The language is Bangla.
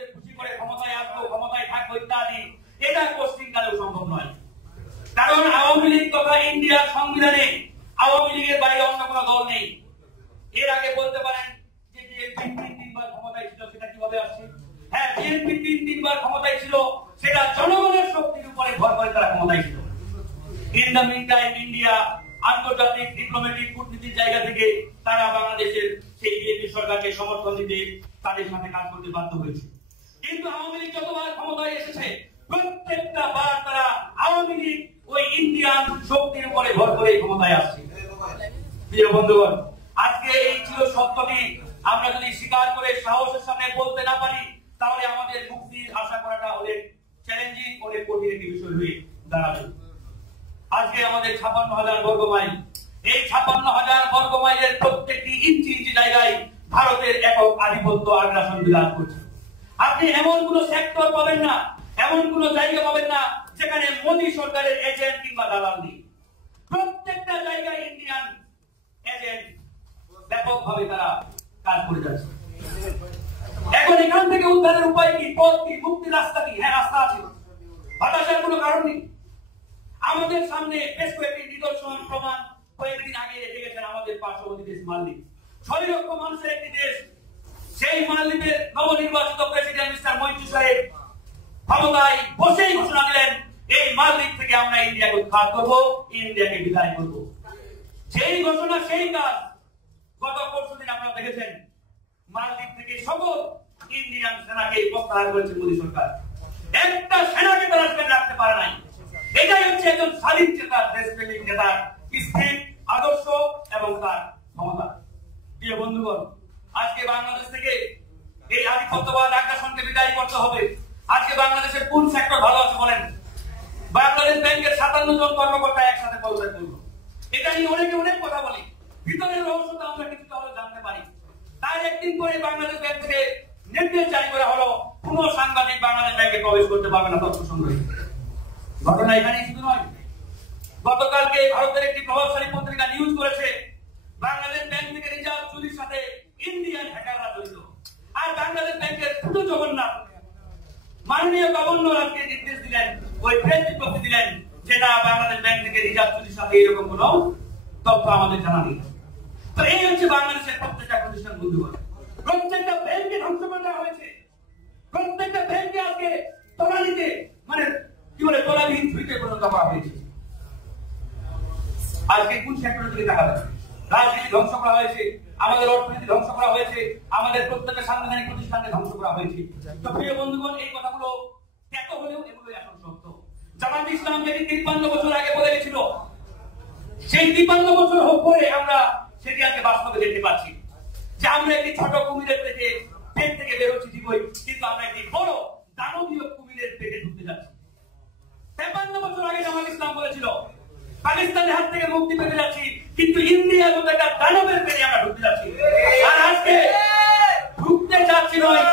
নিজেদের খুশি করে ক্ষমতায় আসবো, ক্ষমতায় থাকবো ইত্যাদি, এটা কোশ্চিনকালেও সম্ভব নয়। কারণ আওয়ামী লীগ তথা ইন্ডিয়ার সংবিধানে আওয়ামী লীগের বাইরে অন্য কোনো দল নেই। এর আগে বলতে পারেন যে বিএনপি তিনবার ক্ষমতায় ছিল, সেটা কিভাবে আসছে? হ্যাঁ, বিএনপি তিনবার ক্ষমতায় ছিল, সেটা জনগণের শক্তির উপরে ভর করে তারা ক্ষমতায় ছিল। In the mean time India আন্তর্জাতিক ডিপ্লোম্যাটিক কূটনীতির জায়গা থেকে তারা বাংলাদেশের সেই বিএনপি সরকারকে সমর্থন দিতে, তাদের সাথে কাজ করতে বাধ্য হয়েছে। কিন্তু আওয়ামী লীগ যতবার ক্ষমতায় এসেছে, প্রত্যেকটা বার তারা আওয়ামী লীগ ওই ইন্ডিয়ান শক্তির উপরে ভর করে ক্ষমতায় আসছে। প্রিয় বন্ধুগণ, আজকে এই ছিল সত্যটি। আমরা যদি স্বীকার করে সাহসের সামনে বলতে না পারি, তাহলে আমাদের মুক্তির আশা করাটা অনেক চ্যালেঞ্জিং, অনেক কঠিন একটি বিষয় হয়ে দাঁড়াবে। আজকে আমাদের ৫৬,০০০ বর্গ মাইল, এই ৫৬,০০০ বর্গ মাইলের প্রত্যেকটি ইঞ্চি ইঞ্চি জায়গায় ভারতের একক আধিপত্য আগ্রাসন বিরাজ করছে। আপনি এমন কোন সেক্টর পাবেন না, এমন কোন জায়গা পাবেন না যেখানে মোদী সরকারের এজেন্ট কিংবা দালাল নেই। প্রত্যেকটা জায়গায় ইন্ডিয়ান এজেন্ট ব্যাপকভাবে তারা কাজ করে যাচ্ছে। এখন এখান থেকে উদ্ধারের উপায় কি, পথ কি, মুক্তির রাস্তা কি? হ্যাঁ, রাস্তা আছে, হতাশার কোনো কারণ নেই। আমাদের সামনে বেশ কয়েকটি নিদর্শন প্রমাণ কয়েকদিন আগে এসে গেছেন আমাদের পার্শ্ববর্তী দেশ মালদ্বীপ। ৬ লক্ষ মানুষের একটি দেশ, সেই মালদ্বীপের নবনির্বাচিত প্রেসিডেন্ট মিস্টার মইনচু সাহেব ক্ষমতায় বসেই ঘোষণা দিলেন, এই মালদ্বীপ থেকে আমরা ইন্ডিয়াকে উৎখাত করবো, ইন্ডিয়াকে বিদায় করবো। সেই ঘোষণা, সেই কাজ গত পরশুদিন আপনারা দেখেছেন, মালদ্বীপ থেকে সকল ইন্ডিয়ান সেনাকে প্রত্যাহার করেছে মোদী সরকার। একটা সেনাকে তারা রাখতে পারে নাই। এটাই হচ্ছে একজন স্বাধীন চেতার, দেশপ্রেমিক নেতার স্থির আদর্শ এবং তার ক্ষমতা। প্রিয় বন্ধুগণ, আজকে বাংলাদেশ থেকে এই আধিপত্যবাদ আগ্রাসনকে বিদায় করতে হবে। আজকে বাংলাদেশের কোন সেক্টর ভালো আছে বলেন? বাংলাদেশ ব্যাংকের ৫৭ জন কর্মকর্তা একসাথে পদত্যাগ করলো। এটা নিয়ে অনেকে অনেক কথা বলে, ভিতরের রহস্যটা আমরা কিছুটা হলেও জানতে পারি। তার একদিন পরে বাংলাদেশ ব্যাংক থেকে নির্দেশ জারি করা হলো, কোন সাংবাদিক বাংলাদেশ ব্যাংকে প্রবেশ করতে পারবে না তথ্য সংগ্রহে। ঘটনা এখানেই শুধু নয়, গতকালকে ভারতের একটি প্রভাবশালী পত্রিকা নিউজ করেছে বাংলাদেশ ব্যাংক থেকে রিজার্ভ চুরির সাথে ইন্ডিয়ান হ্যাকাররা জড়িত। আর বাংলাদেশ ব্যাংকের ছোট জগন্নাথ মাননীয় গভর্নর আজকে নির্দেশ দিলেন, ওই প্রেস বিজ্ঞপ্তি দিলেন, যেটা বাংলাদেশ ব্যাংক থেকে রিজার্ভ চুরির সাথে এরকম কোন তথ্য আমাদের জানা নেই। তো এই হচ্ছে বাংলাদেশের প্রত্যেকটা প্রতিষ্ঠান। বন্ধুগণ, প্রত্যেকটা ব্যাংকে ধ্বংস করে দেওয়া হয়েছে। প্রত্যেকটা ব্যাংকে আজকে তলানিতে, মানে কি বলে, তলাবিহীন ঝুঁকিতে পরিণত করা হয়েছে। আজকে কোন সেক্টরের দিকে দেখা যাচ্ছে? রাজনীতি ধ্বংস করা হয়েছে, আমাদের অর্থনীতি ধ্বংস করা হয়েছে, আমাদের প্রত্যেকটা সাংবিধানিক প্রতিষ্ঠানকে ধ্বংস করা হয়েছে। তো প্রিয় বন্ধুগণ, এই কথাগুলো এত হলেও এগুলোই আসল সত্য। জামাত ইসলাম যেটি ৫৩ বছর আগে বলে গেছিল, সেই ৫৩ বছর পরে আমরা সেটি আজকে বাস্তবে দেখতে পাচ্ছি যে আমরা একটি ছোট কুমিরের থেকে পেট থেকে বেরোচ্ছি ঠিকই, কিন্তু আমরা একটি বড় দানবীয় কুমিরের পেটে ঢুকতে যাচ্ছি। ৫৩ বছর আগে জামাত ইসলাম বলেছিল পাকিস্তানের হাত থেকে মুক্তি পেতে যাচ্ছি, কিন্তু ইন্ডিয়ার মতো একটা দানবের পেটে আমরা ঢুকতে যাচ্ছি। আর আজকে ঢুকতে যাচ্ছি নয়,